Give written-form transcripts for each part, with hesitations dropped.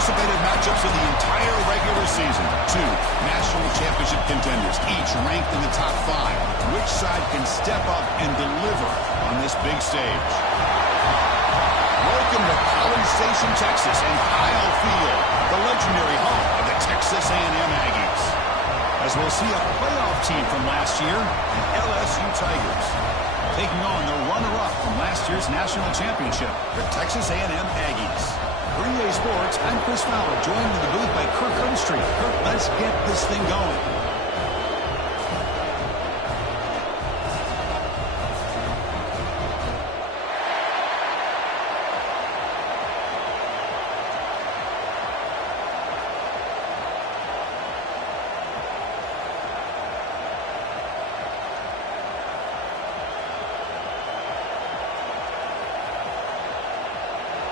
anticipated matchups of the entire regular season. Two national championship contenders, each ranked in the top 5. Which side can step up and deliver on this big stage? Welcome to College Station, Texas, and Kyle Field, the legendary home of the Texas A&M Aggies. As we'll see a playoff team from last year, the LSU Tigers, taking on the runner-up from last year's national championship, the Texas A&M Aggies. For EA Sports, I'm Chris Fowler, joined in the booth by Kirk Herbstreit. Kirk, let's get this thing going.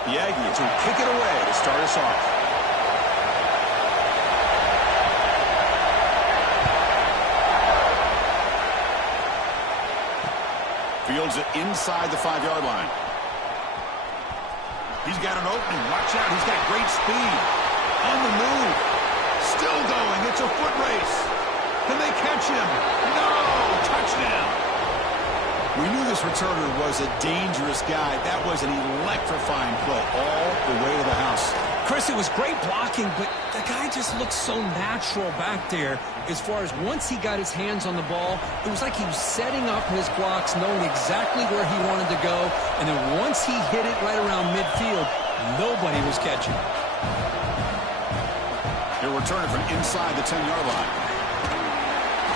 The Aggies will kick it away to start us off. Fields it inside the 5-yard line. He's got an opening. Watch out. He's got great speed. On the move. Still going. It's a foot race. Can they catch him? No! Touchdown! We knew this returner was a dangerous guy. That was an electrifying play all the way to the house. Chris, it was great blocking, but the guy just looked so natural back there as far as once he got his hands on the ball, it was like he was setting up his blocks, knowing exactly where he wanted to go, and then once he hit it right around midfield, nobody was catching. He'll return it from inside the 10-yard line.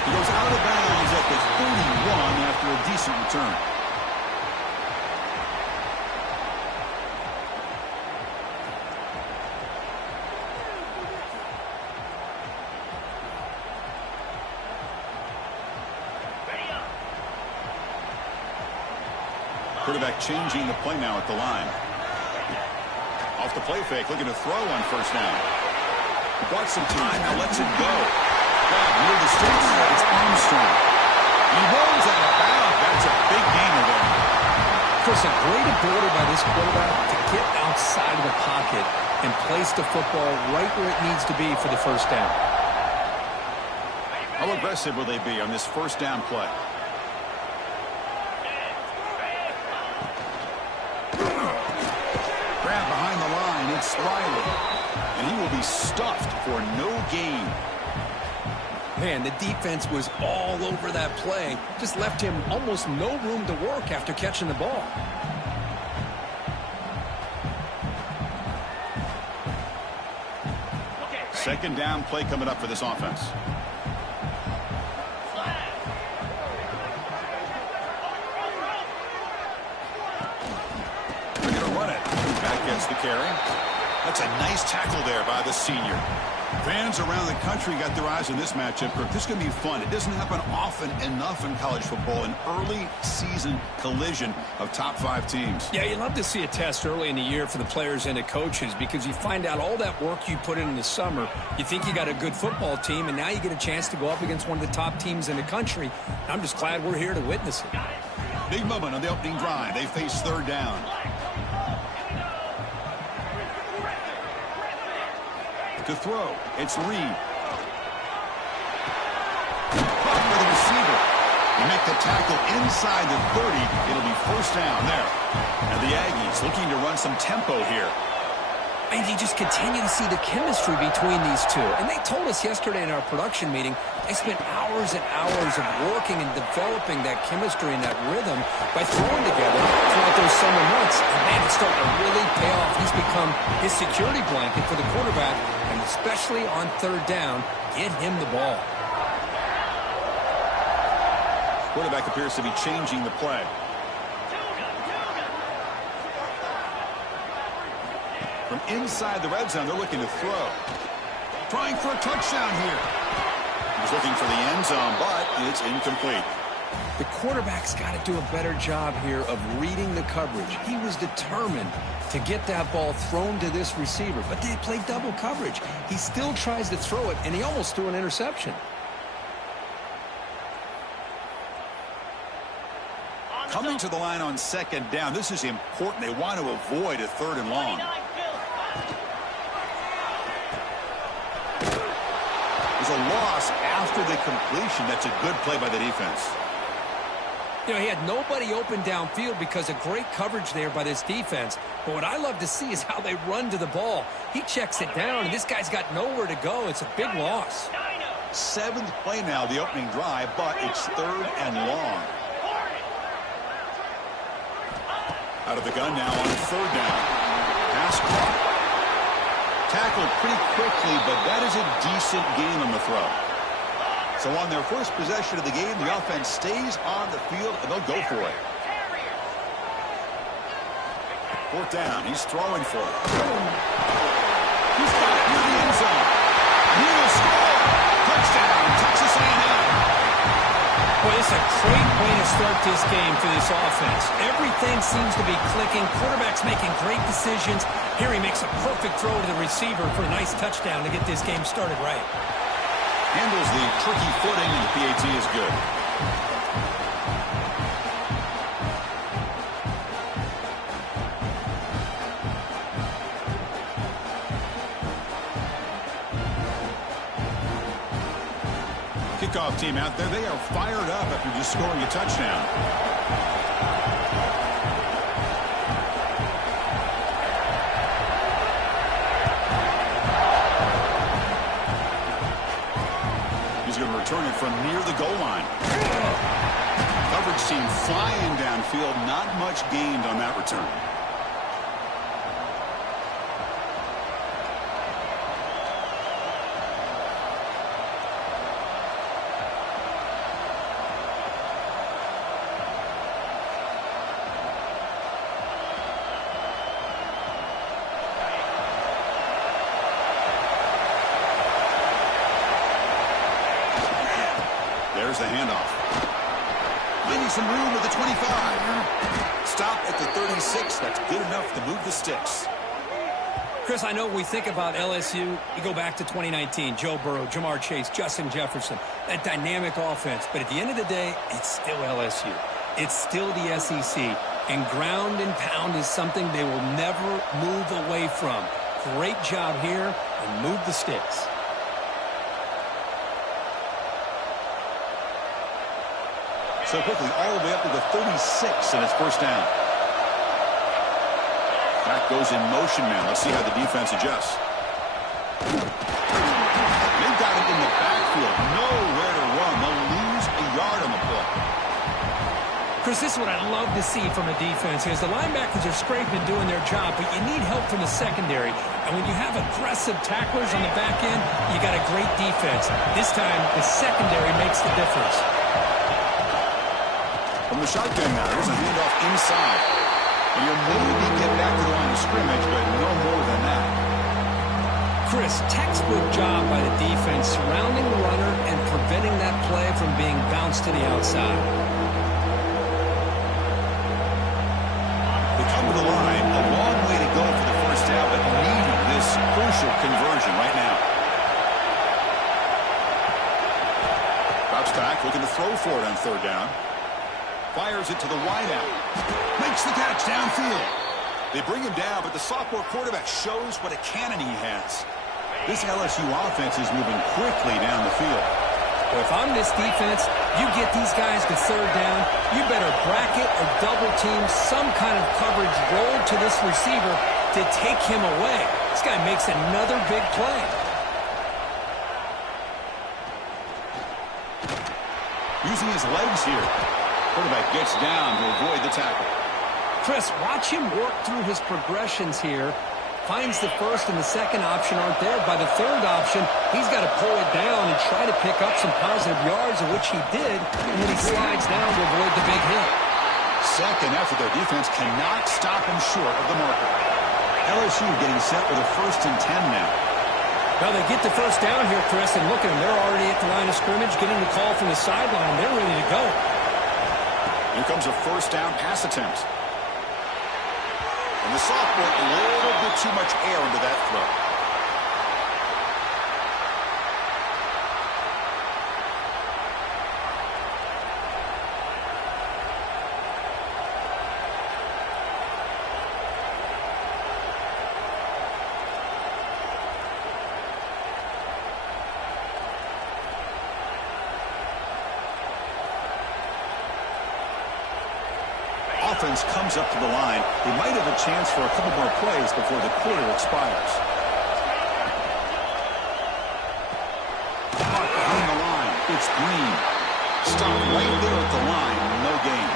He goes out of bounds at the 31 after a decent return. Quarterback changing the play now at the line. Off the play fake, looking to throw on first down. He bought some time, now lets it go. Near the sticks, it's Armstrong. He rolls out of bounds. That's a big gainer there. Chris, a great ability by this quarterback to get outside of the pocket and place the football right where it needs to be for the first down. How aggressive will they be on this first down play? Grab behind the line. It's Riley. And he will be stuffed for no gain. Man, the defense was all over that play. Just left him almost no room to work after catching the ball. Second down play coming up for this offense. They're going to run it. Back gets the carry. That's a nice tackle there by the senior. Fans around the country got their eyes on this matchup. This is going to be fun. It doesn't happen often enough in college football, an early season collision of top 5 teams. Yeah, you love to see a test early in the year for the players and the coaches because you find out all that work you put in the summer. You think you got a good football team, and now you get a chance to go up against one of the top teams in the country. I'm just glad we're here to witness it. Big moment on the opening drive. They face third down. To throw, it's Reed. Caught by the receiver. They make the tackle inside the 30. It'll be first down there. And the Aggies looking to run some tempo here. And you just continue to see the chemistry between these two. And they told us yesterday in our production meeting, they spent hours and hours of working and developing that chemistry and that rhythm by throwing together throughout those summer months. And man, it's starting to really pay off. He's become his security blanket for the quarterback, and especially on third down, get him the ball. Quarterback appears to be changing the play. From inside the red zone, they're looking to throw. Trying for a touchdown here. He's looking for the end zone, but it's incomplete. The quarterback's got to do a better job here of reading the coverage. He was determined to get that ball thrown to this receiver, but they played double coverage. He still tries to throw it, and he almost threw an interception. Coming to the line on second down, this is important. They want to avoid a third and long. a loss after the completion. That's a good play by the defense. You know, he had nobody open downfield because of great coverage there by this defense. But what I love to see is how they run to the ball. He checks it down, and this guy's got nowhere to go. It's a big loss. 7th play now, the opening drive, but it's 3rd and long. Out of the gun now on 3rd down. Pass caught. Tackled pretty quickly, but that is a decent gain on the throw. So on their first possession of the game, the offense stays on the field, and they'll go for it. 4th down. He's throwing for it. He's got it near the end zone. He will score. Touchdown, Texas A&M. Well, it's a great way to start this game for this offense. Everything seems to be clicking. Quarterback's making great decisions. Here he makes a perfect throw to the receiver for a nice touchdown to get this game started right. Handles the tricky footing, and the PAT is good. Kickoff team out there, they are fired up after just scoring a touchdown. He's going to return it from near the goal line. Coverage team flying downfield, not much gained on that return. There's the handoff. Finding some room at the 25. Stop at the 36. That's good enough to move the sticks. Chris, I know we think about LSU. You go back to 2019. Joe Burrow, Jamar Chase, Justin Jefferson. That dynamic offense. But at the end of the day, it's still LSU. It's still the SEC. And ground and pound is something they will never move away from. Great job here, and move the sticks. So quickly, all the way up to the 36, and it's 1st down. Back goes in motion man. Let's see how the defense adjusts. They've got it in the backfield. Nowhere to run. They'll lose a yard on the play. Chris, this is what I love to see from a defense is the linebackers are scraping and doing their job, but you need help from the secondary. And when you have aggressive tacklers on the back end, you got a great defense. This time, the secondary makes the difference. From the shotgun now, there's a handoff inside. And you'll maybe get back to the line of scrimmage, but no more than that. Chris, textbook job by the defense surrounding the runner and preventing that play from being bounced to the outside. They come to the line, a long way to go for the 1st down, but needing this crucial conversion right now. Drops back, looking to throw for it on 3rd down. Fires it to the wideout. Makes the catch downfield. They bring him down, but the sophomore quarterback shows what a cannon he has. This LSU offense is moving quickly down the field. Well, if I'm this defense, you get these guys to 3rd down, you better bracket or double team some kind of coverage roll to this receiver to take him away. This guy makes another big play. Using his legs here. Quarterback gets down to avoid the tackle. Chris, watch him work through his progressions here. Finds the 1st and the 2nd option aren't there. By the 3rd option, he's got to pull it down and try to pick up some positive yards, of which he did, and then he slides down to avoid the big hit. 2nd effort, their defense cannot stop him short of the marker. LSU getting set with a 1st and 10 now. Well, they get the 1st down here, Chris, and look at them. They're already at the line of scrimmage, getting the call from the sideline. They're ready to go. Here comes a 1st down pass attempt. And the sophomore, a little bit too much air into that throw. offense comes up to the line, they might have a chance for a couple more plays before the quarter expires. Caught behind the line. It's Green. Stopped right there at the line. No gain.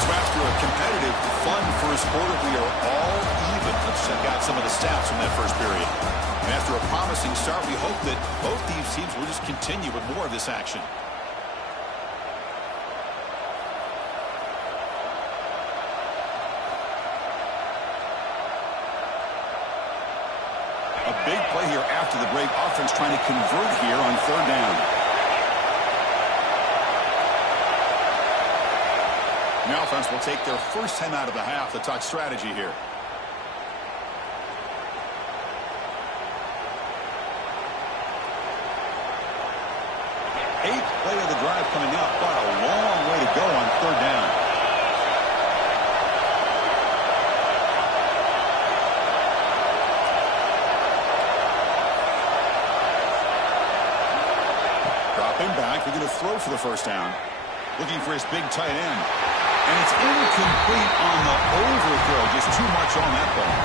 So after a competitive, fun first quarter, we are all even. Let's check out some of the stats from that first period. And after a promising start, we hope that both these teams will just continue with more of this action. A big play here after the break. Offense trying to convert here on third down. The offense will take their first time out of the half to talk strategy here. Eighth play of the drive coming up, but a long way to go on third down. Dropping back, they're going to throw for the first down. Looking for his big tight end. And it's incomplete on the overthrow. Just too much on that ball.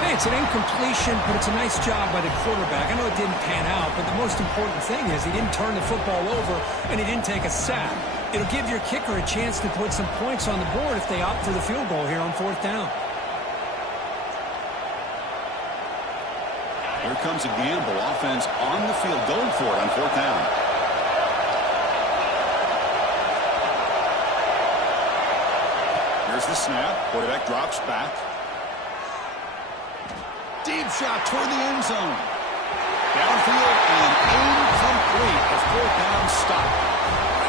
Hey, it's an incompletion, but it's a nice job by the quarterback. I know it didn't pan out, but the most important thing is he didn't turn the football over and he didn't take a sack. It'll give your kicker a chance to put some points on the board if they opt for the field goal here on fourth down. Here comes a gamble. Offense on the field going for it on fourth down. Here's the snap. Quarterback drops back. Deep shot toward the end zone. Downfield and incomplete. A fourth down stop.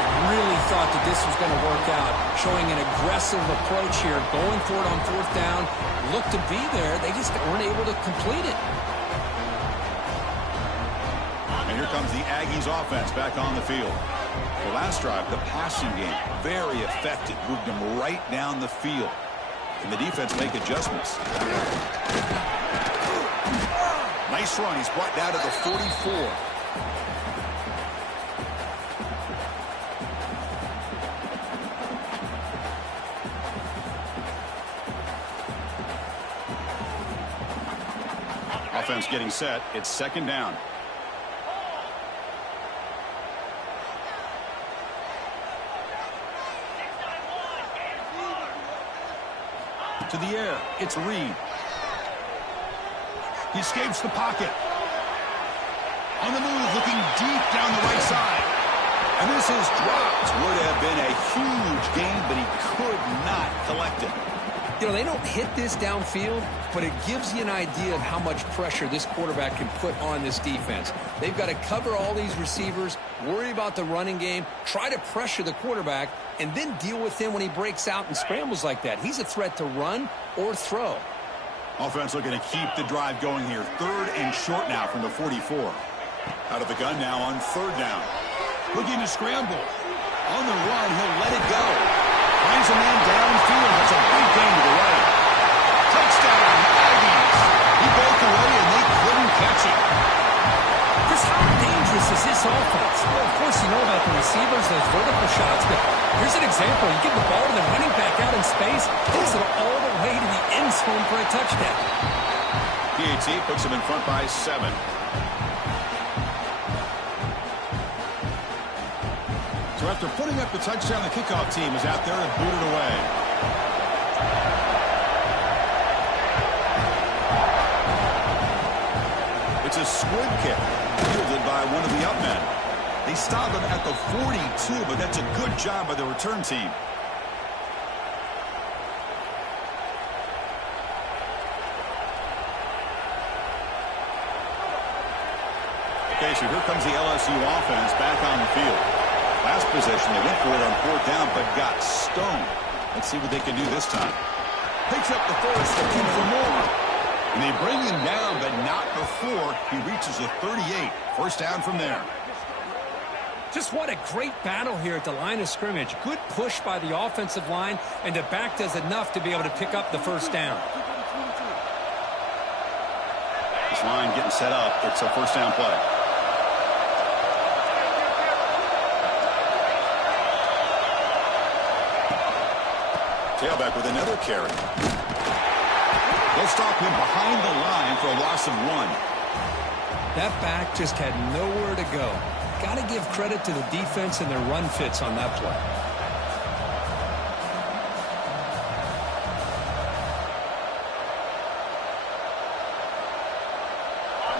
I really thought that this was going to work out. Showing an aggressive approach here. Going for it on fourth down. Looked to be there. They just weren't able to complete it. And here comes the Aggies offense back on the field. The last drive, the passing game, very effective. Moved them right down the field. And the defense make adjustments. Nice run. He's brought down to the 44. Offense getting set. It's second down. To the air. It's Reed. He escapes the pocket. On the move, looking deep down the right side. And this is dropped. Would have been a huge gain, but he could not collect it. You know, they don't hit this downfield, but it gives you an idea of how much pressure this quarterback can put on this defense. They've got to cover all these receivers, worry about the running game, try to pressure the quarterback, and then deal with him when he breaks out and scrambles like that. He's a threat to run or throw. Offense looking to keep the drive going here. Third and short now from the 44. Out of the gun now on third down. Looking to scramble. On the run, he'll let it go. Finds a man downfield. That's a big gain to the right. Touchdown, Aggies. He broke away and they couldn't catch him. Chris, how dangerous is this offense? Well, of course, you know about the receivers, those vertical shots, but here's an example. You give the ball to the running back out in space, takes it all the way to the end zone for a touchdown. PAT puts him in front by 7. So after putting up the touchdown, the kickoff team is out there and booted away. It's a squib kick, fielded by one of the up men. They stop him at the 42, but that's a good job by the return team. Okay, so here comes the LSU offense back on the field. Last possession, they went for it on fourth down, but got stoned. Let's see what they can do this time. Picks up the first, looking for more. And they bring him down, but not before he reaches the 38. First down from there. Just what a great battle here at the line of scrimmage. Good push by the offensive line, and the back does enough to be able to pick up the first down. This line getting set up. It's a first down play. Tailback with another carry. They'll stop him behind the line for a loss of 1. That back just had nowhere to go. Got to give credit to the defense and their run fits on that play.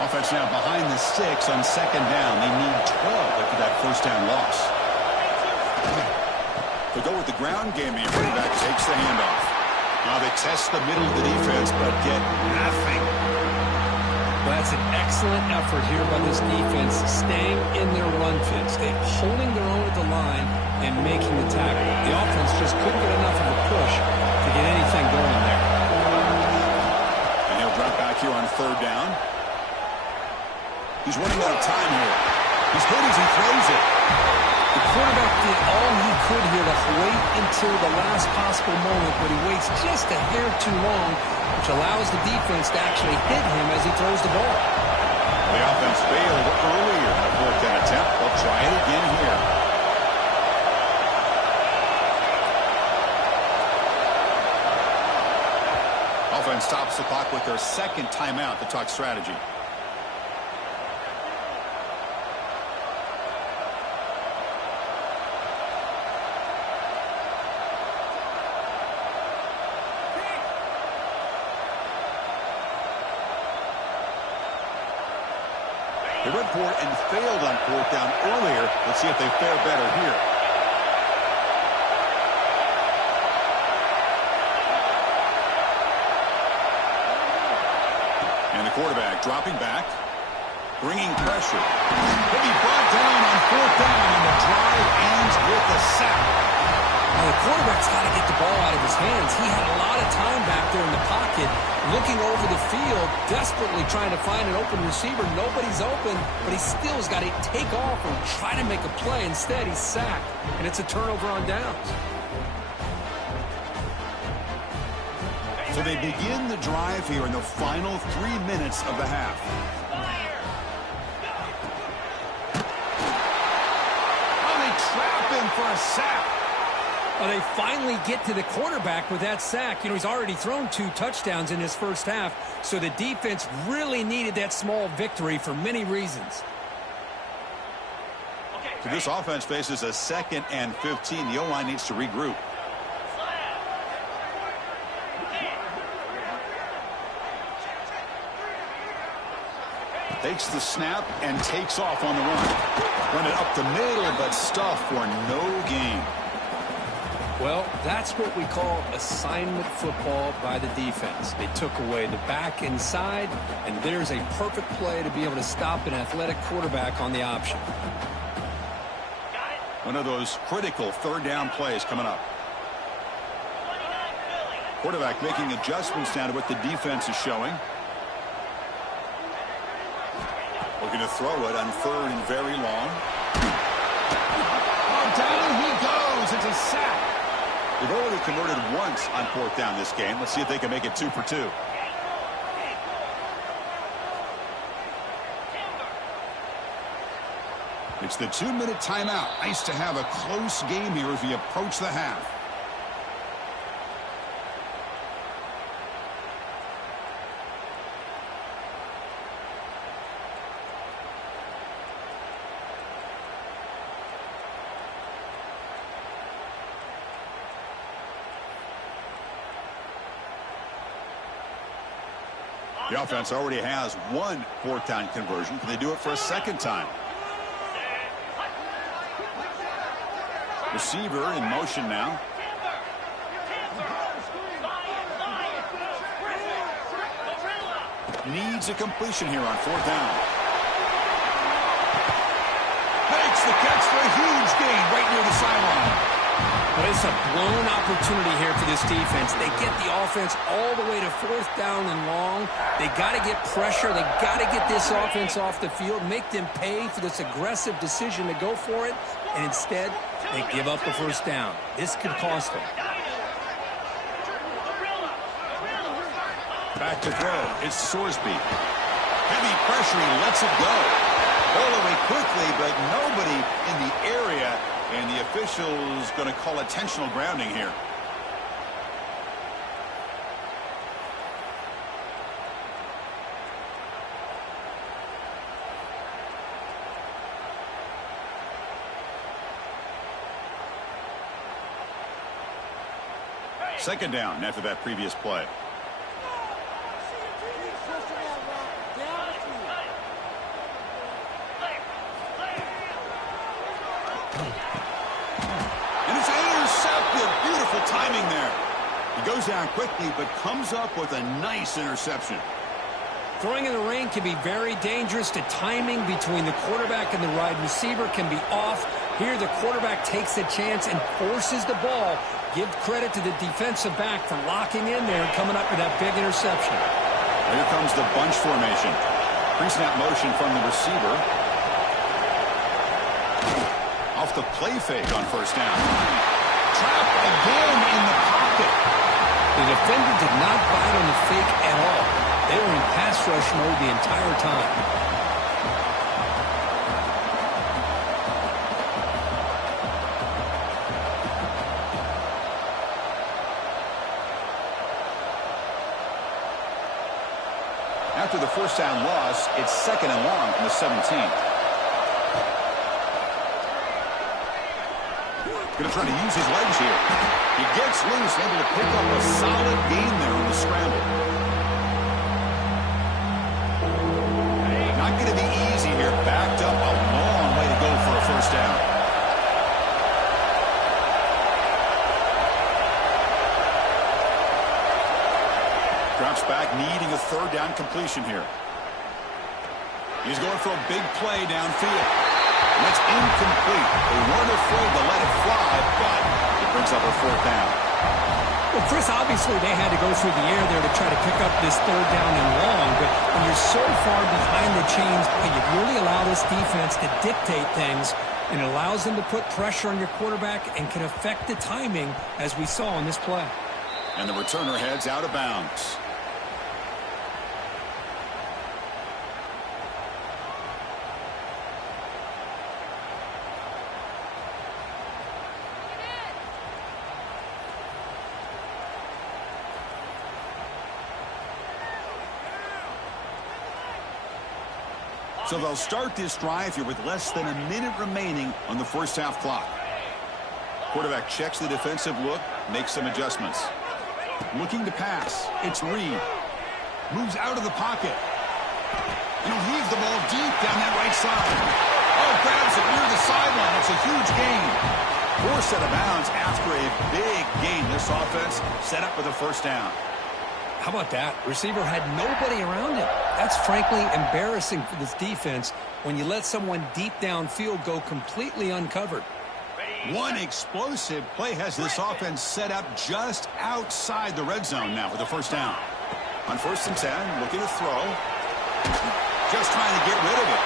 Offense now behind the 6 on 2nd down. They need 12 after that first down loss. They go with the ground game. The running back takes the handoff. Now they test the middle of the defense, but get nothing. Well, that's an excellent effort here by this defense, staying in their run fits. They're holding their own at the line and making the tackle. The offense just couldn't get enough of a push to get anything going there. And he'll drop back here on 3rd down. He's running out of time here. He's good as he throws it. The quarterback did all he could here to wait until the last possible moment, but he waits just a hair too long, which allows the defense to actually hit him as he throws the ball. The offense failed earlier in the 4th down attempt. They'll try it again here. Offense stops the clock with their 2nd timeout to talk strategy. They went for it and failed on 4th down earlier. Let's see if they fare better here. And the quarterback dropping back, bringing pressure. He'll be brought down on 4th down, and the drive ends with a sack. Now, the quarterback's got to get the ball out of his hands. He had a lot of time back there in the pocket, looking over the field, desperately trying to find an open receiver. Nobody's open, but he still has got to take off or try to make a play. Instead, he's sacked, and it's a turnover on downs. So they begin the drive here in the final 3 minutes of the half. Oh, they trap him for a sack. Well, they finally get to the quarterback with that sack. You know, he's already thrown 2 touchdowns in his first half, so the defense really needed that small victory for many reasons. So this offense faces a 2nd and 15. The O-line needs to regroup. Takes the snap and takes off on the run. Run it up the middle, but stuffed for no gain. Well, that's what we call assignment football by the defense. They took away the back inside, and there's a perfect play to be able to stop an athletic quarterback on the option. One of those critical 3rd down plays coming up. Quarterback making adjustments down to what the defense is showing. Looking to throw it on 3rd and very long. Oh, down he goes. It's a sack. They've already converted once on 4th down this game. Let's see if they can make it 2 for 2. It's the 2-minute timeout. Nice to have a close game here as we approach the half. The offense already has 1 4th down conversion. Can they do it for a 2nd time? Receiver in motion now. Needs a completion here on 4th down. Makes the catch for a huge gain right near the sideline. But it's a blown opportunity here for this defense. They get the offense all the way to 4th down and long. They got to get pressure. They got to get this offense off the field, make them pay for this aggressive decision to go for it, and instead they give up the 1st down. This could cost them. Back to throw. It's Sorsby. Heavy pressure. He lets it go. All the way quickly, but nobody in the area. And the official's going to call intentional grounding here. second down after that previous play. And it's intercepted. Beautiful timing there. He goes down quickly, but comes up with a nice interception. Throwing in the rain can be very dangerous. The timing between the quarterback and the wide receiver can be off. Here, the quarterback takes a chance and forces the ball. Give credit to the defensive back for locking in there and coming up with that big interception. Here comes the bunch formation. Pre-snap motion from the receiver. Off the play fake on first down. Trapped again in the pocket. The defender did not bite on the fake at all. They were in pass rush mode the entire time. After the first down loss, it's second and long from the 17. Going to try to use his legs here. He gets loose, able to pick up a solid gain there on the scramble. Not going to be easy here. Backed up a long way to go for a first down. Drops back, needing a third down completion here. He's going for a big play downfield. And that's incomplete. They weren't afraid to let it fly, but it brings up a fourth down. Well, Chris, obviously they had to go through the air there to try to pick up this third down and long, but when you're so far behind the chains, you really allow this defense to dictate things, and it allows them to put pressure on your quarterback and can affect the timing, as we saw on this play. And the returner heads out of bounds. So they'll start this drive here with less than a minute remaining on the first half clock. Quarterback checks the defensive look, makes some adjustments. Looking to pass. It's Reed. Moves out of the pocket. And he'll heave the ball deep down that right side. Oh, grabs it near the sideline. It's a huge gain. Forced out of bounds after a big gain. This offense set up with a first down. How about that? Receiver had nobody around him. That's frankly embarrassing for this defense when you let someone deep downfield go completely uncovered. One explosive play has this offense set up just outside the red zone now for the first down. On 1st and 10, looking to throw. Just trying to get rid of it.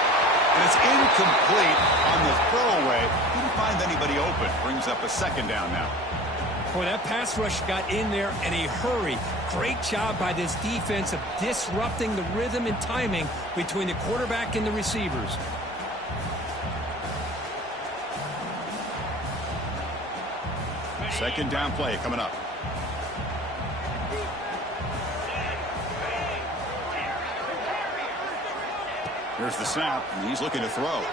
And it's incomplete on the throwaway. Didn't find anybody open. Brings up a second down now. Boy, that pass rush got in there in a hurry. Great job by this defense of disrupting the rhythm and timing between the quarterback and the receivers. Second down play coming up. Here's the snap, and he's looking to throw.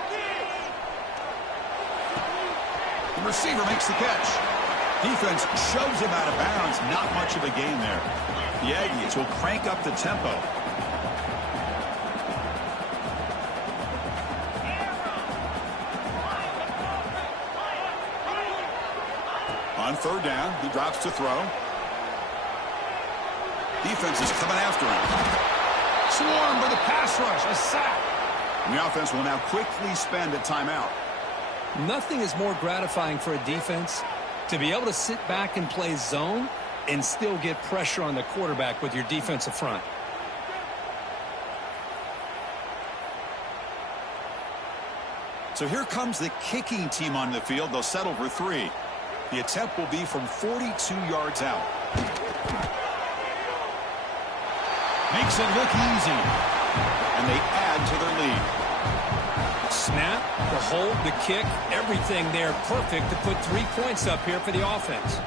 The receiver makes the catch. Defense shoves him out of bounds. Not much of a gain there. The Aggies will crank up the tempo. On 3rd down, he drops to throw. Defense is coming after him. Swarmed by the pass rush. A sack. And the offense will now quickly spend a timeout. Nothing is more gratifying for a defense to be able to sit back and play zone and still get pressure on the quarterback with your defensive front. So here comes the kicking team on the field. They'll settle for 3. The attempt will be from 42 yards out. Makes it look easy. And they add to their lead. Snap, the hold, the kick, everything there perfect to put 3 points up here for the offense.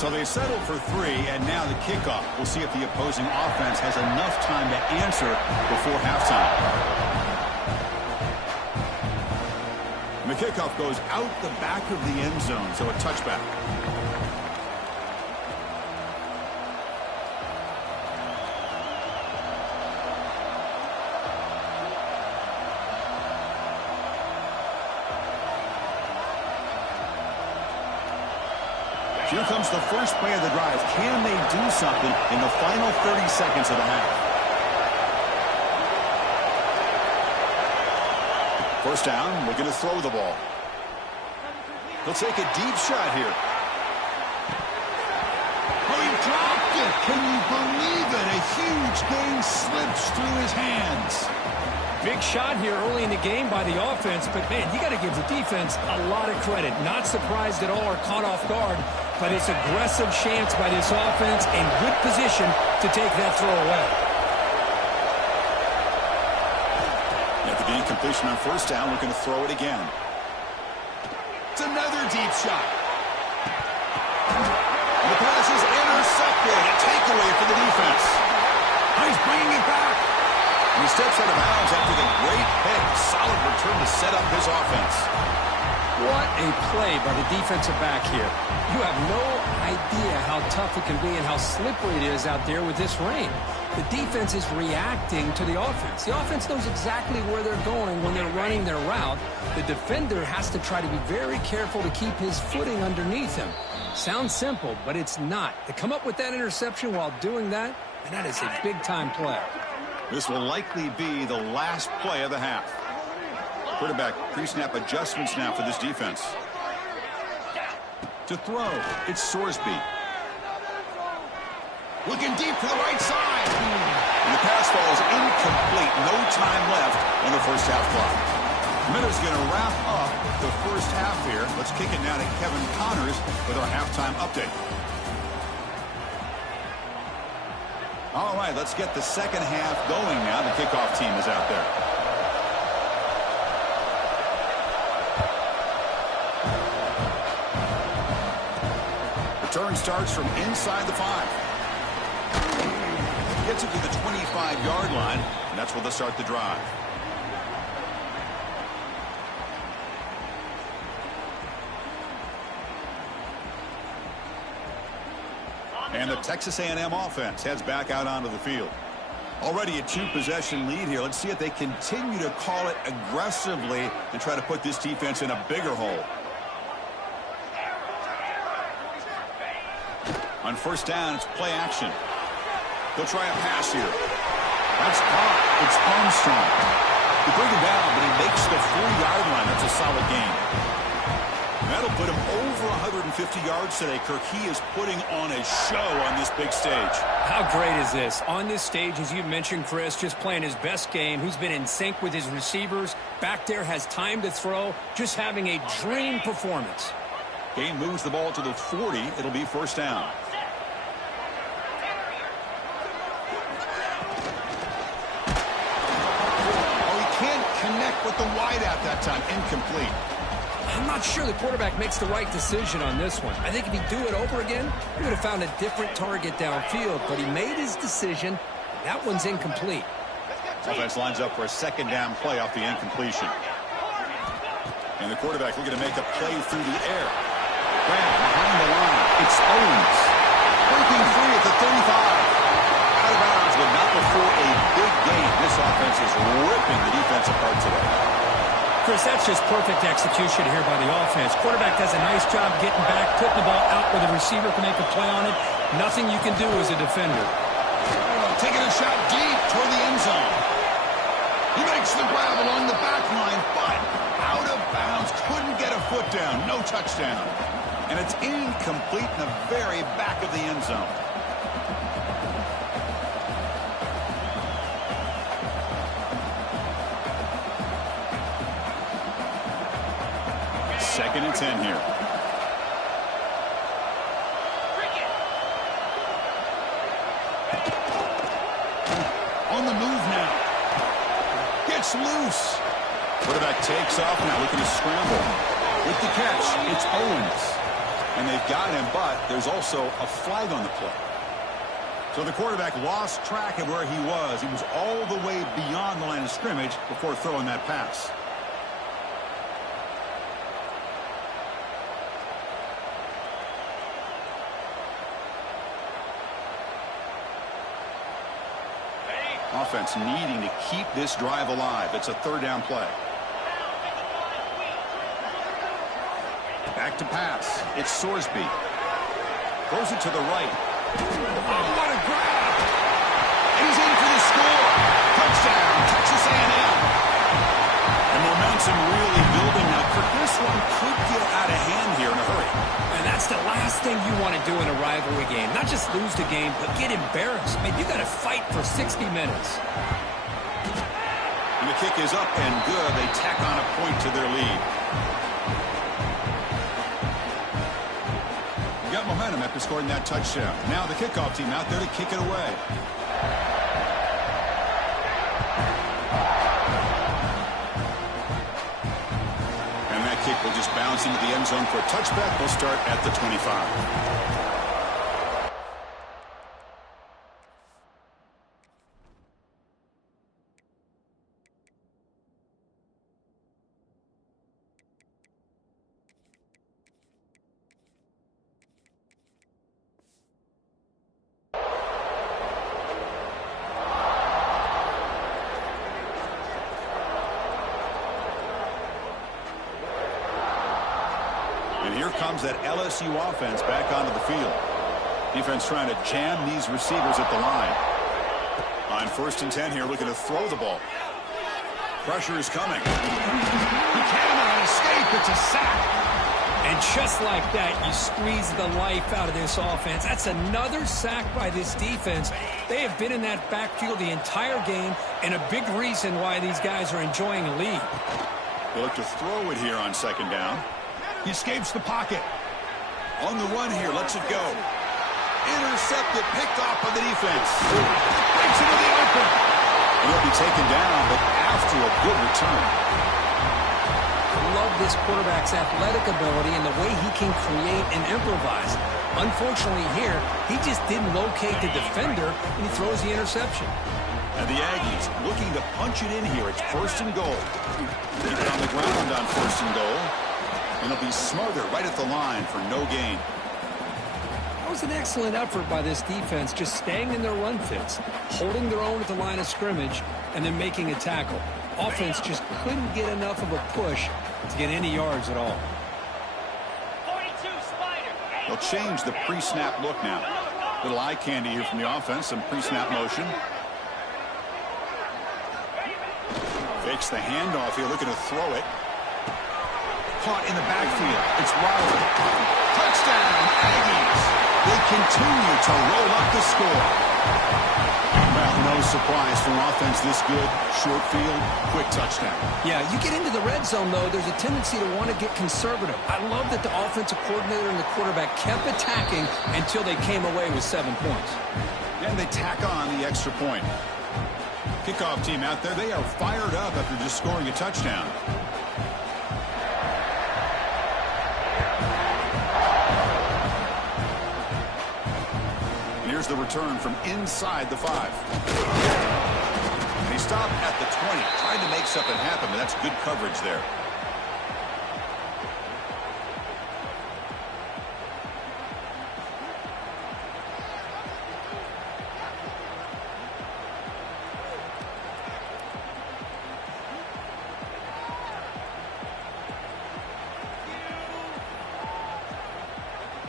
So they settled for 3, and now the kickoff. We'll see if the opposing offense has enough time to answer before halftime. the kickoff goes out the back of the end zone, so a touchback. Here comes the first play of the drive. Can they do something in the final 30 seconds of the half? First down, looking to throw the ball. He'll take a deep shot here. Oh, he dropped it. Can you believe it? A huge gain slips through his hands. Big shot here early in the game by the offense, but, man, you got to give the defense a lot of credit. Not surprised at all or caught off guard, but it's aggressive chance by this offense in good position to take that throw away. After the incompletion on first down, looking to throw it again. It's another deep shot. And the pass is intercepted. A takeaway for the defense. Oh, he's bringing it back. And he steps out of bounds after the great hit. Solid return to set up his offense. What a play by the defensive back here. You have no idea how tough it can be and how slippery it is out there with this rain. The defense is reacting to the offense. The offense knows exactly where they're going when they're running their route. The defender has to try to be very careful to keep his footing underneath him. Sounds simple, but it's not. To come up with that interception while doing that, and that is a big-time play. This will likely be the last play of the half. Quarterback pre-snap adjustments now for this defense. To throw, it's Sorsby. Looking deep to the right side. And the pass falls incomplete. No time left on the first half clock. Minuta's going to wrap up the first half here. Let's kick it now to Kevin Connors with our halftime update. All right, let's get the second half going now. The kickoff team is out there. Return starts from inside the 5. Gets it to the 25-yard line, and that's where they'll start the drive. And the Texas A&M offense heads back out onto the field. Already a 2-possession lead here. Let's see if they continue to call it aggressively and try to put this defense in a bigger hole. On first down, it's play action. They'll try a pass here. That's caught. It's Armstrong. They bring him down, but he makes the 4-yard line. That's a solid gain. That'll put him over 150 yards today, Kirk. He is putting on a show on this big stage. How great is this? On this stage, as you mentioned, Chris, just playing his best game. He's been in sync with his receivers. Back there, has time to throw. Just having a dream performance. Gain moves the ball to the 40. It'll be first down. Oh, he can't connect with the wideout that time. Incomplete. I'm not sure the quarterback makes the right decision on this one. I think if he'd do it over again, he would have found a different target downfield, but he made his decision. That one's incomplete. Offense lines up for a second down play off the incompletion. And the quarterback looking to make a play through the air. Grant behind the line. It's Owens. Breaking free at the 35. Out of bounds, but not before a big gain. This offense is ripping the defense apart today. Chris, that's just perfect execution here by the offense. Quarterback does a nice job getting back, putting the ball out where the receiver can make a play on it. Nothing you can do as a defender. Taking a shot deep toward the end zone. He makes the grab along the back line, but out of bounds. Couldn't get a foot down. No touchdown. And it's incomplete in the very back of the end zone. Second and 10 here. On the move now. Gets loose. Quarterback takes off now, looking to scramble. With the catch, it's Owens. And they've got him, but there's also a flag on the play. So the quarterback lost track of where he was. He was all the way beyond the line of scrimmage before throwing that pass. Offense needing to keep this drive alive. It's a third down play. Back to pass. It's Sorsby. Throws it to the right. Oh, what a grab! He's in for the score. Touchdown, Texas A&M. And momentum really building now. This one could get out of hand here in a hurry. And that's the last thing you want to do in a rivalry game. Not just lose the game, but get embarrassed. I mean, you got to fight for 60 minutes. And the kick is up and good. They tack on a point to their lead. Got momentum after scoring that touchdown. Now the kickoff team out there to kick it away. And that kick will just bounce into the end zone for a touchback. We'll start at the 25. Here comes that LSU offense back onto the field. Defense trying to jam these receivers at the line. On 1st and 10 here, looking to throw the ball. Pressure is coming. He cannot escape. It's a sack. And just like that, you squeeze the life out of this offense. That's another sack by this defense. They have been in that backfield the entire game, and a big reason why these guys are enjoying a lead. They look to throw it here on 2nd down. He escapes the pocket. On the run here, lets it go. Intercepted, picked off by the defense. Breaks into the open. And he'll be taken down, but after a good return. I love this quarterback's athletic ability and the way he can create and improvise. Unfortunately here, he just didn't locate the defender, and he throws the interception. And the Aggies looking to punch it in here. It's 1st and goal. Keep it on the ground on 1st and goal. And it'll be smothered right at the line for no gain. That was an excellent effort by this defense, just staying in their run fits, holding their own at the line of scrimmage, and then making a tackle. Offense just couldn't get enough of a push to get any yards at all. 42 Spider. They'll change the pre-snap look now. Little eye candy here from the offense, some pre-snap motion. Fakes the handoff here, looking to throw it. Caught in the backfield. It's Wilder. Touchdown, Aggies. They continue to roll up the score. Well, no surprise for offense this good. Short field, quick touchdown. Yeah, you get into the red zone, though, there's a tendency to want to get conservative. I love that the offensive coordinator and the quarterback kept attacking until they came away with 7 points. And they tack on the extra point. Kickoff team out there, they are fired up after just scoring a touchdown. Here's the return from inside the 5. And he stopped at the 20, tried to make something happen, but that's good coverage there.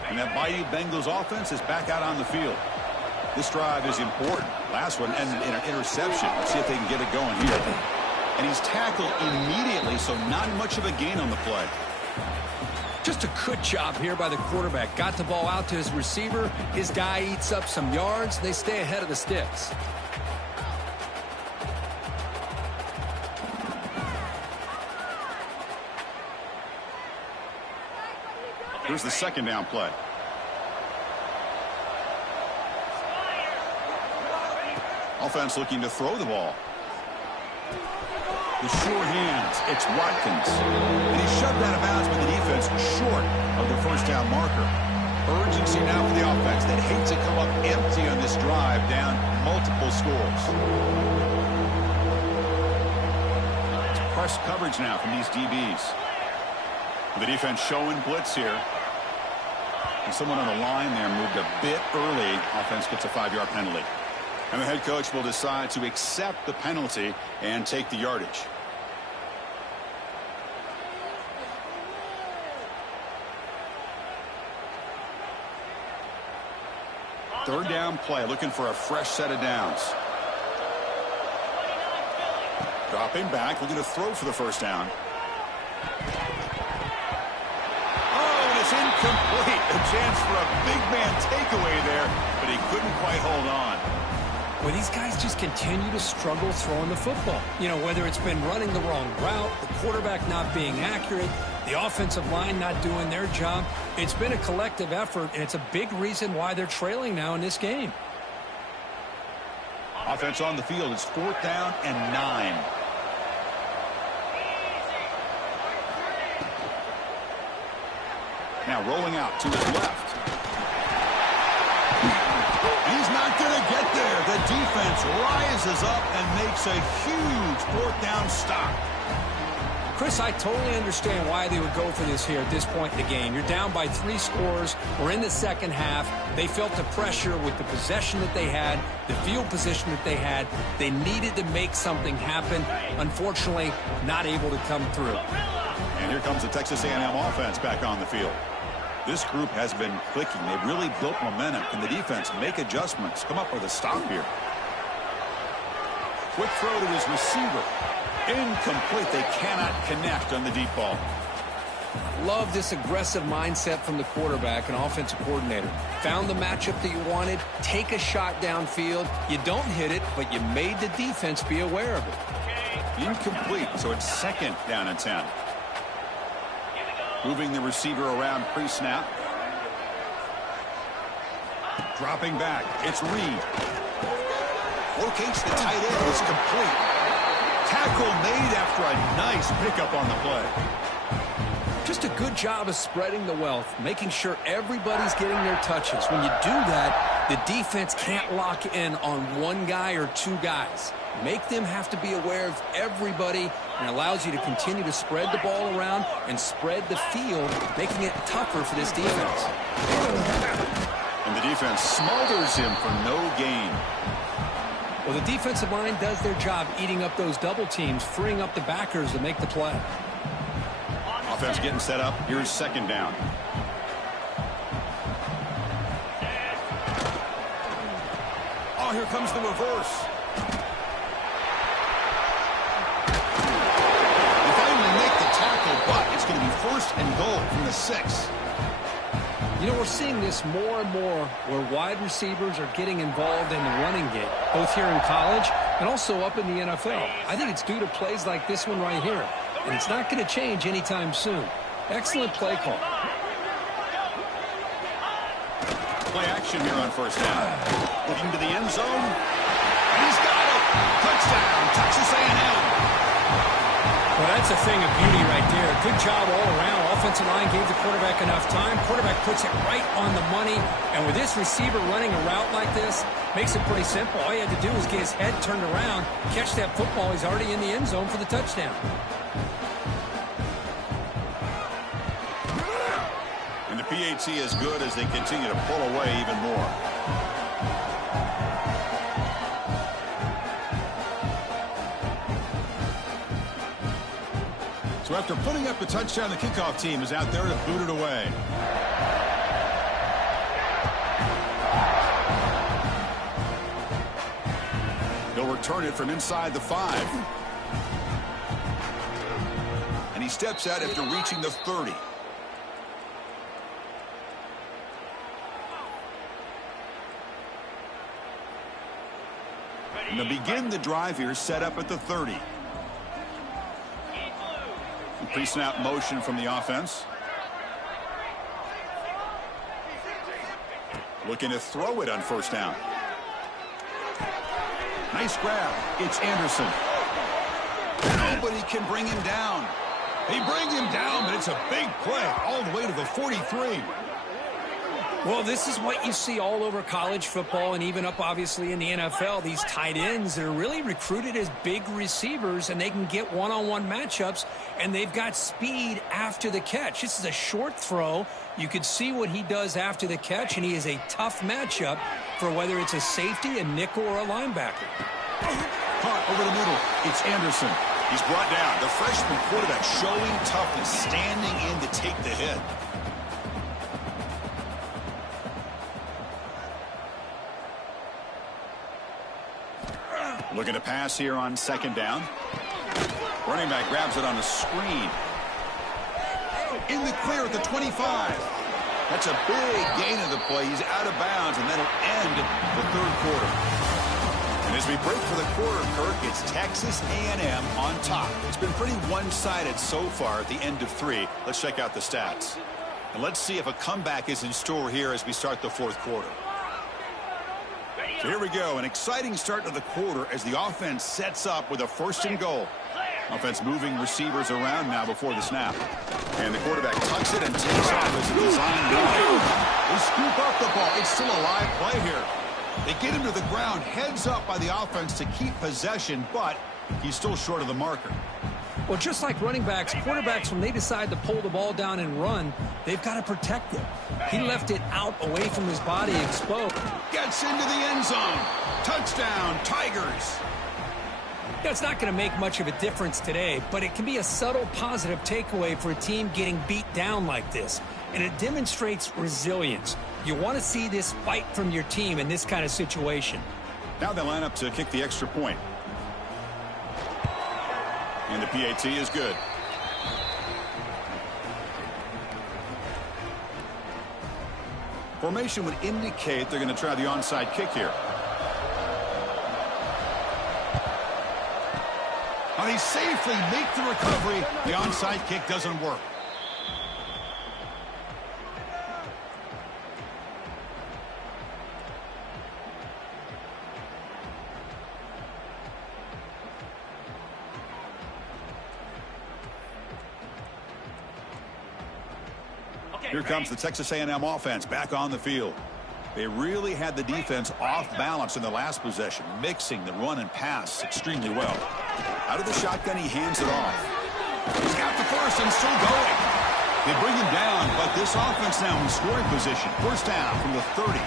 And that Bayou Bengals offense is back out on the field. This drive is important. Last one ended in an interception. Let's see if they can get it going here. And he's tackled immediately, so not much of a gain on the play. Just a good job here by the quarterback. Got the ball out to his receiver. His guy eats up some yards. They stay ahead of the sticks. Here's the 2nd down play. Offense looking to throw the ball. The sure hands. It's Watkins. And he shoved out of bounds with the defense short of the 1st down marker. Urgency now for the offense that hates to come up empty on this drive, down multiple scores. It's press coverage now from these DBs. The defense showing blitz here. And someone on the line there moved a bit early. Offense gets a 5-yard penalty. And the head coach will decide to accept the penalty and take the yardage. Third down play, looking for a fresh set of downs. Dropping back, looking to throw for the first down. Oh, and it's incomplete. A chance for a big man takeaway there, but he couldn't quite hold on. Well, these guys just continue to struggle throwing the football. You know, whether it's been running the wrong route, the quarterback not being accurate, the offensive line not doing their job. It's been a collective effort, and it's a big reason why they're trailing now in this game. Offense on the field. It's 4th down and 9. Now rolling out to his left. He's not going to get there. The defense rises up and makes a huge 4th down stop. Chris, I totally understand why they would go for this here at this point in the game. You're down by 3 scores. We're in the second half. They felt the pressure with the possession that they had, the field position that they had. They needed to make something happen. Unfortunately, not able to come through. And here comes the Texas A&M offense back on the field. This group has been clicking. They've really built momentum. Can the defense make adjustments? Come up with a stop here. Quick throw to his receiver. Incomplete. They cannot connect on the deep ball. Love this aggressive mindset from the quarterback and offensive coordinator. Found the matchup that you wanted. Take a shot downfield. You don't hit it, but you made the defense be aware of it. Incomplete. So it's 2nd down and 10. Moving the receiver around pre-snap. Dropping back. It's Reed. Locates the tight end. It's complete. Tackle made after a nice pickup on the play. Just a good job of spreading the wealth, making sure everybody's getting their touches. When you do that, the defense can't lock in on one guy or 2 guys. Make them have to be aware of everybody, and allows you to continue to spread the ball around and spread the field, making it tougher for this defense. And the defense smothers him for no gain. Well, the defensive line does their job eating up those double teams, freeing up the backers to make the play. Offense getting set up. Here's 2nd down. Oh, here comes the reverse. They finally make the tackle, but it's going to be 1st and goal from the 6. You know, we're seeing this more and more where wide receivers are getting involved in the running game, both here in college and also up in the NFL. I think it's due to plays like this one right here, and it's not going to change anytime soon. Excellent play call. Play action here on 1st down. Looking to the end zone. And he's got it. Touchdown, Texas A&M. Well, that's a thing of beauty right there. Good job all around. Offensive line gave the quarterback enough time. Quarterback puts it right on the money. And with this receiver running a route like this, makes it pretty simple. All he had to do was get his head turned around, catch that football. He's already in the end zone for the touchdown. And the PAT is good as they continue to pull away even more. So after putting up a touchdown, the kickoff team is out there to boot it away. They'll return it from inside the 5. And he steps out after reaching the 30. And they'll begin the drive here, set up at the 30. Pre-snap motion from the offense. Looking to throw it on 1st down. Nice grab. It's Anderson. Nobody can bring him down. They bring him down, but it's a big play all the way to the 43. Well, this is what you see all over college football and even up, obviously, in the NFL. These tight ends that are really recruited as big receivers, and they can get one-on-one matchups, and they've got speed after the catch. This is a short throw. You could see what he does after the catch, and he is a tough matchup for whether it's a safety, a nickel, or a linebacker. Caught over the middle. It's Anderson. He's brought down. The freshman quarterback showing toughness, standing in to take the hit. Looking to pass here on second down. Running back grabs it on the screen. In the clear at the 25. That's a big gain of the play. He's out of bounds, and that'll end the third quarter. And as we break for the quarter, Kirk, it's Texas A&M on top. It's been pretty one-sided so far at the end of 3. Let's check out the stats. And let's see if a comeback is in store here as we start the fourth quarter. So here we go, an exciting start to the quarter as the offense sets up with a 1st and goal. Offense moving receivers around now before the snap. And the quarterback tucks it and takes off as a design run. They scoop up the ball. It's still a live play here. They get him to the ground, heads up by the offense to keep possession, but he's still short of the marker. Well, just like running backs, quarterbacks, when they decide to pull the ball down and run, they've got to protect it. He left it out away from his body, exposed. Gets into the end zone. Touchdown, Tigers. That's not going to make much of a difference today, but it can be a subtle positive takeaway for a team getting beat down like this. And it demonstrates resilience. You want to see this fight from your team in this kind of situation. Now they line up to kick the extra point. And the PAT is good. Formation would indicate they're going to try the onside kick here. Now they safely make the recovery. The onside kick doesn't work. Here comes the Texas A&M offense back on the field. They really had the defense off balance in the last possession, mixing the run and pass extremely well. Out of the shotgun, he hands it off. He's got the first and still going. They bring him down, but this offense now in scoring position. First down from the 30.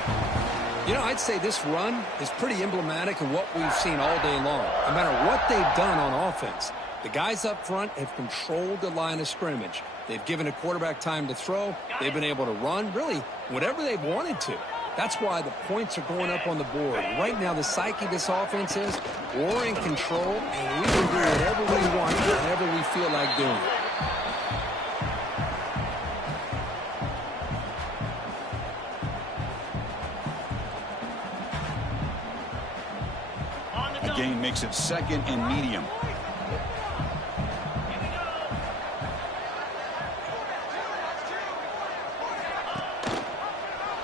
You know, I'd say this run is pretty emblematic of what we've seen all day long. No matter what they've done on offense, the guys up front have controlled the line of scrimmage. They've given a quarterback time to throw. They've been able to run, really, whatever they've wanted to. That's why the points are going up on the board. Right now, the psyche of this offense is we're in control, and we can do whatever we want, whenever we feel like doing it. A gain makes it 2nd and medium.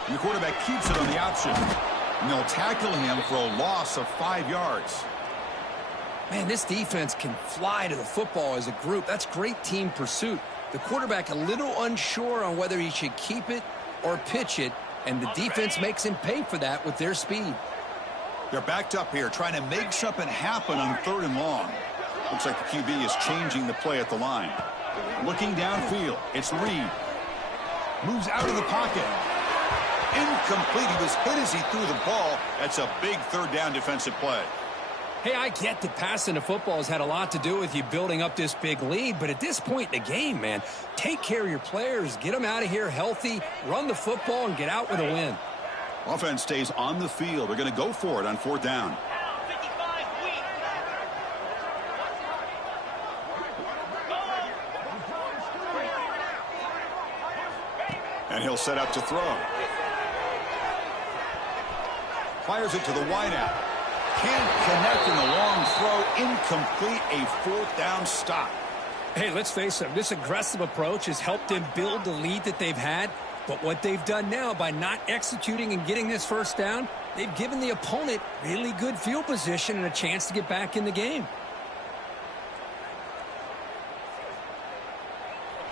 And the quarterback keeps it on the option. And they'll tackle him for a loss of 5 yards. Man, this defense can fly to the football as a group. That's great team pursuit. The quarterback a little unsure on whether he should keep it or pitch it, and the defense makes him pay for that with their speed. They're backed up here, trying to make something happen on 3rd and long. Looks like the QB is changing the play at the line. Looking downfield, it's Reed. Moves out of the pocket. Incomplete. He was hit as he threw the ball. That's a big 3rd down defensive play. Hey, I get that passing the football has had a lot to do with you building up this big lead, but at this point in the game, man, take care of your players, get them out of here healthy, run the football, and get out with a win. Offense stays on the field. They're going to go for it on 4th down. And he'll set up to throw. Fires it to the wideout. Can't connect in the long throw. Incomplete. A 4th down stop. Hey, let's face it. This aggressive approach has helped them build the lead that they've had. But what they've done now by not executing and getting this 1st down, they've given the opponent really good field position and a chance to get back in the game.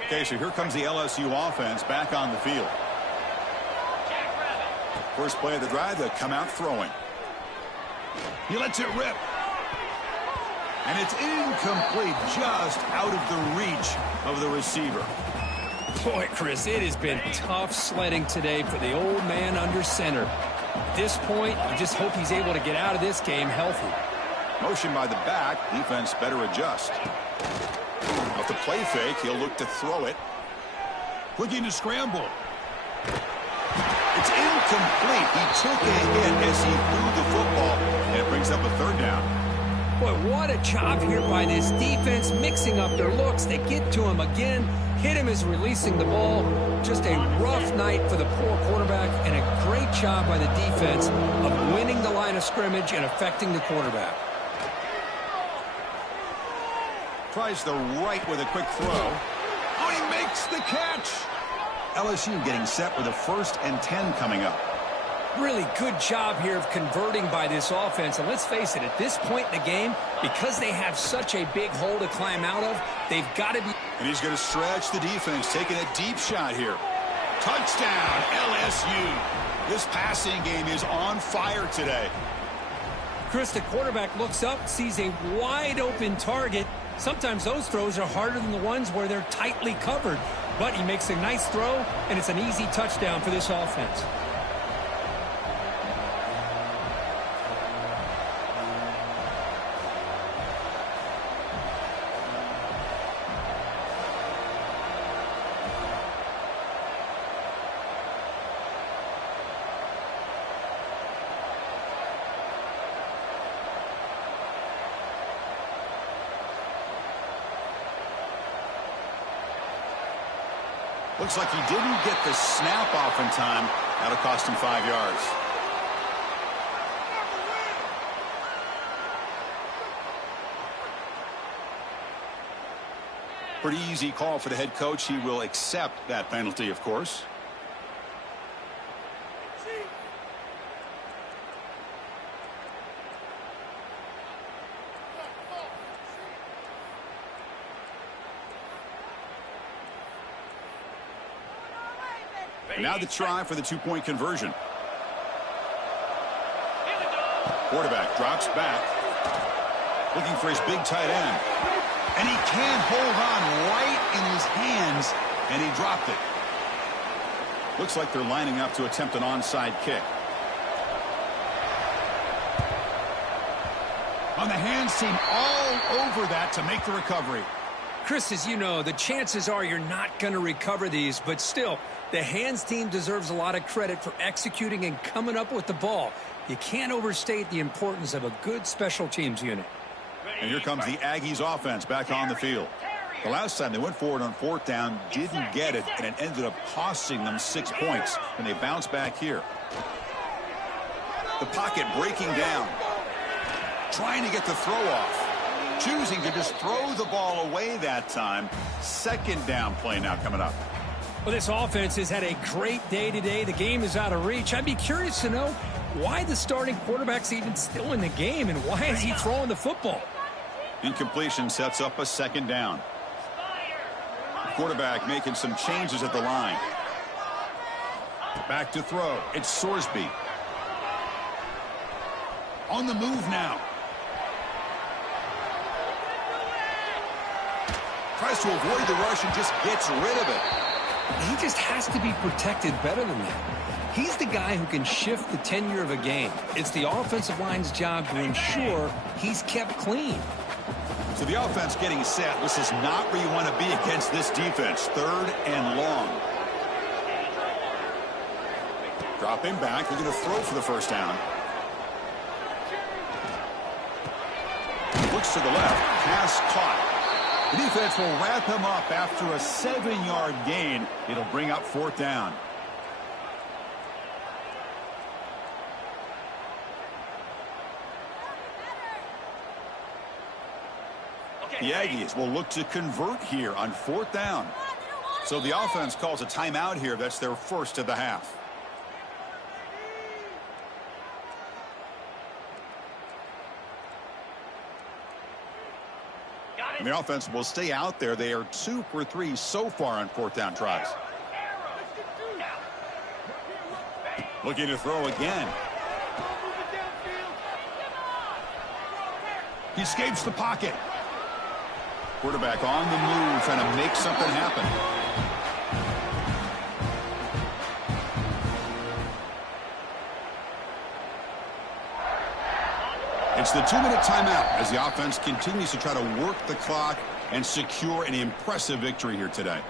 Okay, so here comes the LSU offense back on the field. First play of the drive, they come out throwing. He lets it rip. And it's incomplete, just out of the reach of the receiver. Boy, Chris, it has been tough sledding today for the old man under center. At this point, I just hope he's able to get out of this game healthy. Motion by the back. Defense better adjust. Off the play fake, he'll look to throw it. Looking to scramble. It's incomplete. He took a hit as he threw the football, and it brings up a third down. Boy, what a job here by this defense, mixing up their looks. They get to him again, hit him as releasing the ball. Just a rough night for the poor quarterback, and a great job by the defense of winning the line of scrimmage and affecting the quarterback. Tries the right with a quick throw. Oh, he makes the catch. LSU getting set with a 1st and 10 coming up. Really good job here of converting by this offense. And let's face it, at this point in the game, because they have such a big hole to climb out of, they've got to be... And he's going to stretch the defense, taking a deep shot here. Touchdown, LSU. This passing game is on fire today. Chris, the quarterback looks up, sees a wide-open target. Sometimes those throws are harder than the ones where they're tightly covered. But he makes a nice throw, and it's an easy touchdown for this offense. Looks like he didn't get the snap off in time. That'll cost him 5 yards. Pretty easy call for the head coach. He will accept that penalty, of course. And now the try for the 2-point conversion. Quarterback drops back. Looking for his big tight end. And he can't hold on right in his hands. And he dropped it. Looks like they're lining up to attempt an onside kick. On the hands team all over that to make the recovery. Chris, as you know, the chances are you're not going to recover these, but still, the hands team deserves a lot of credit for executing and coming up with the ball. You can't overstate the importance of a good special teams unit. And here comes the Aggies offense back on the field. The last time they went forward on 4th down, didn't get it, and it ended up costing them 6 points. And they bounce back here. The pocket breaking down. Trying to get the throw off. Choosing to just throw the ball away that time. 2nd down play now coming up. Well, this offense has had a great day today. The game is out of reach. I'd be curious to know why the starting quarterback's even still in the game and why is he throwing the football? Incompletion sets up a 2nd down. Quarterback making some changes at the line. Back to throw. It's Sorsby. On the move now. Tries to avoid the rush and just gets rid of it. He just has to be protected better than that. He's the guy who can shift the tenure of a game. It's the offensive line's job to ensure he's kept clean. So the offense getting set. This is not where you want to be against this defense. 3rd and long. Dropping back. They're going to throw for the 1st down. Looks to the left. Pass caught. The defense will wrap him up after a 7-yard gain. It'll bring up 4th down. The Aggies will look to convert here on 4th down. So the offense calls a timeout here. That's their 1st of the half. And the offense will stay out there. They are 2 for 3 so far on 4th down tries. Looking to throw again. He escapes the pocket. Quarterback on the move, trying to make something happen. It's the 2-minute timeout as the offense continues to try to work the clock and secure an impressive victory here today.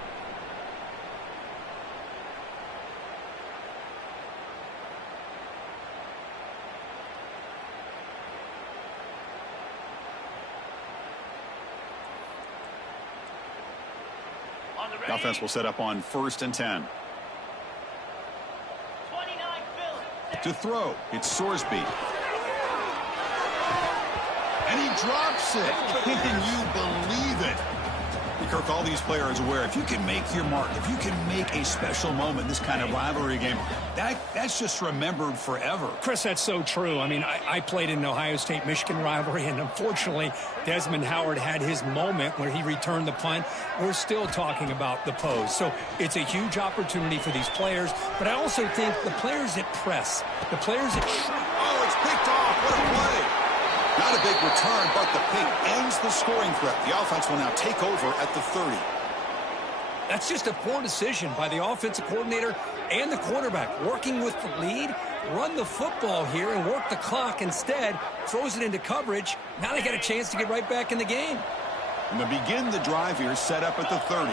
The offense will set up on 1st and 10. 29 Philly. To throw, it's Sorsby. And he drops it. Can you believe it? Kirk, all these players aware, if you can make your mark, if you can make a special moment in this kind of rivalry game, that's just remembered forever. Chris, that's so true. I mean, I played in the Ohio State-Michigan rivalry, and unfortunately, Desmond Howard had his moment where he returned the punt. We're still talking about the pose. So it's a huge opportunity for these players, but I also think the players that press, the players that... Oh, it's picked off. What a play. Not a big return, but the pick ends the scoring threat. The offense will now take over at the 30. That's just a poor decision by the offensive coordinator and the quarterback. Working with the lead, run the football here and work the clock instead. Throws it into coverage. Now they got a chance to get right back in the game. And to begin the drive here, set up at the 30.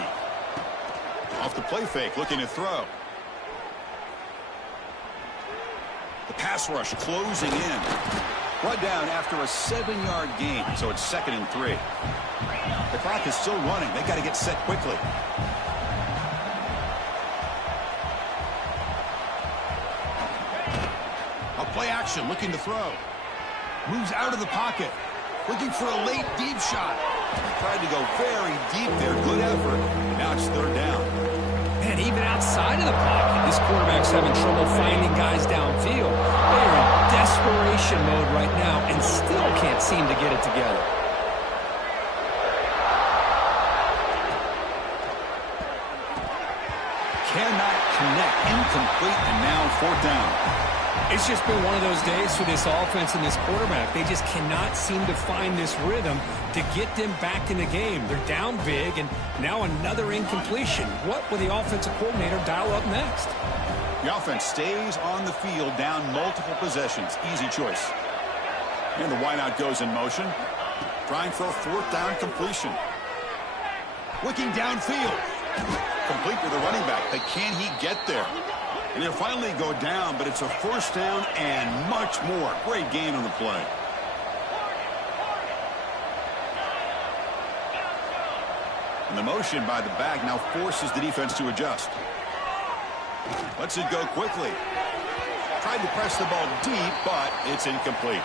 Off the play fake, looking to throw. The pass rush closing in. Brought down after a 7-yard gain, so it's 2nd and 3. The clock is still running. They got to get set quickly. A play action, looking to throw. Moves out of the pocket. Looking for a late deep shot. Tried to go very deep there. Good effort. Now it's 3rd down. And even outside of the pocket, this quarterback's having trouble finding guys downfield. They're in desperation mode right now and still can't seem to get it together. Cannot connect. Incomplete, and now 4th down. It's just been one of those days for this offense and this quarterback. They just cannot seem to find this rhythm to get them back in the game. They're down big, and now another incompletion. What will the offensive coordinator dial up next? The offense stays on the field, down multiple possessions. Easy choice. And the wideout goes in motion. Trying for a 4th down completion. Looking downfield. Complete to the running back. But can he get there? And he'll finally go down, but it's a 1st down and much more. Great gain on the play. And the motion by the back now forces the defense to adjust. Lets it go quickly. Tried to press the ball deep, but it's incomplete.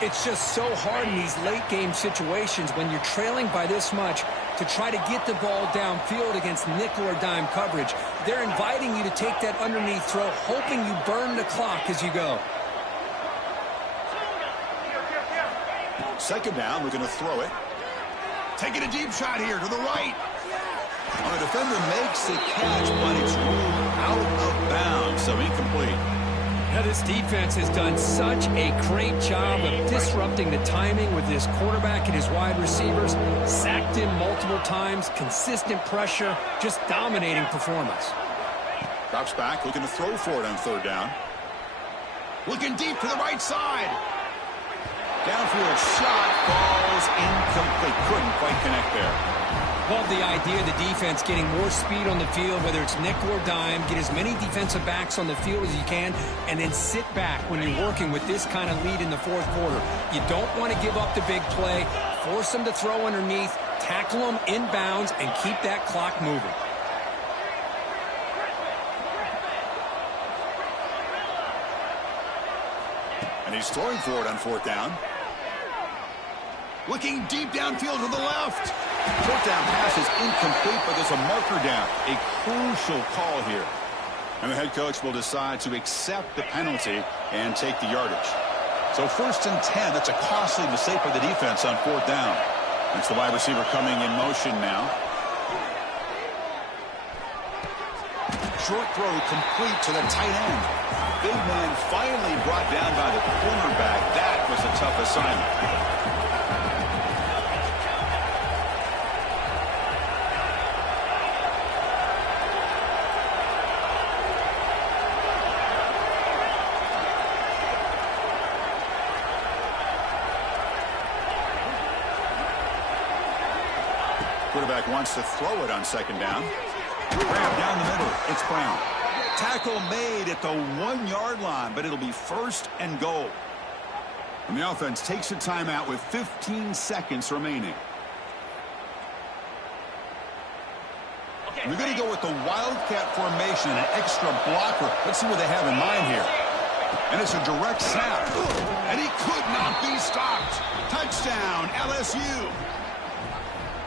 It's just so hard in these late-game situations when you're trailing by this much to try to get the ball downfield against nickel or dime coverage. They're inviting you to take that underneath throw, hoping you burn the clock as you go. 2nd down, we're going to throw it. Taking a deep shot here to the right. Well, the defender makes the catch, but it's ruled out of bounds, so incomplete. Now, this defense has done such a great job of disrupting the timing with this quarterback and his wide receivers. Sacked him multiple times, consistent pressure, just dominating performance. Drops back, looking to throw for it on 3rd down. Looking deep to the right side. Downfield shot falls incomplete. Couldn't quite connect there. Love the idea of the defense getting more speed on the field, whether it's nickel or dime. Get as many defensive backs on the field as you can, and then sit back when you're working with this kind of lead in the 4th quarter. You don't want to give up the big play. Force them to throw underneath, tackle them inbounds, and keep that clock moving. And he's throwing for it on 4th down. Looking deep downfield to the left. 4th down pass is incomplete, but there's a marker down. A crucial call here. And the head coach will decide to accept the penalty and take the yardage. So 1st and 10, that's a costly mistake by the defense on 4th down. It's the wide receiver coming in motion now. Short throw complete to the tight end. Big man finally brought down by the cornerback. That was a tough assignment. Quarterback wants to throw it on second down. Grab down the middle. It's Brown. Tackle made at the 1-yard line, but it'll be first and goal. And the offense takes a timeout with 15 seconds remaining. We're going to go with the Wildcat formation, an extra blocker. Let's see what they have in mind here. And it's a direct snap. And he could not be stopped. Touchdown, LSU.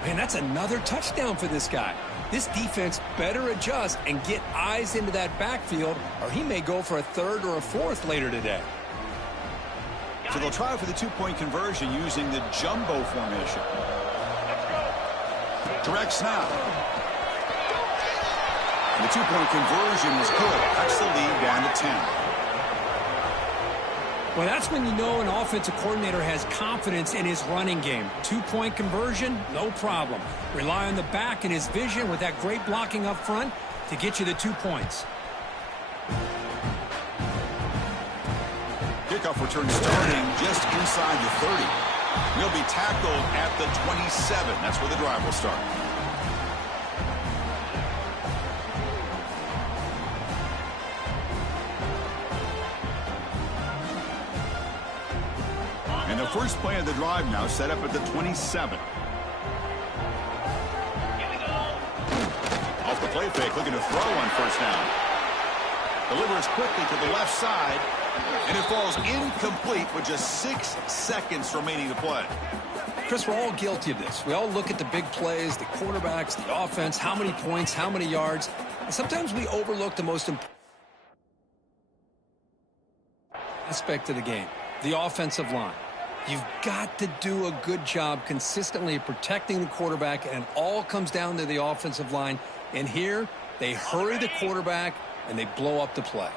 Man, that's another touchdown for this guy. This defense better adjust and get eyes into that backfield, or he may go for a third or a fourth later today. So they'll try for the two-point conversion using the jumbo formation. Direct snap. And the two-point conversion is good. Cuts the lead down to 10. Well, that's when you know an offensive coordinator has confidence in his running game. Two-point conversion, no problem. Rely on the back and his vision with that great blocking up front to get you the 2 points. Kickoff return starting just inside the 30. He'll be tackled at the 27. That's where the drive will start. And the first play of the drive now set up at the 27. Off the play fake, looking to throw on first down. Delivers quickly to the left side, and it falls incomplete with just 6 seconds remaining to play. Chris, we're all guilty of this. We all look at the big plays, the quarterbacks, the offense, how many points, how many yards. And sometimes we overlook the most important aspect of the game, the offensive line. You've got to do a good job consistently protecting the quarterback, and it all comes down to the offensive line. And here, they hurry the quarterback, and they blow up the play.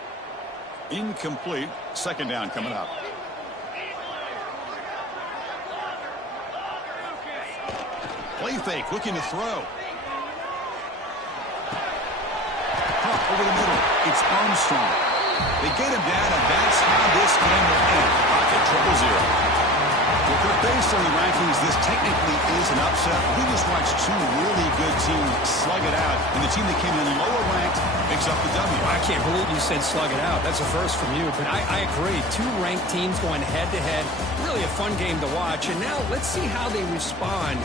Incomplete. Second down coming up. Play fake, looking to throw. Pump over the middle. It's Armstrong. They get him down, and that's how this game will end. Pocket 0-0. Well, Kirk, based on the rankings, this technically is an upset. We just watched two really good teams slug it out, and the team that came in lower ranked picks up the W. I can't believe you said slug it out. That's a first from you, but I agree. Two ranked teams going head-to-head. Really a fun game to watch, and now let's see how they respond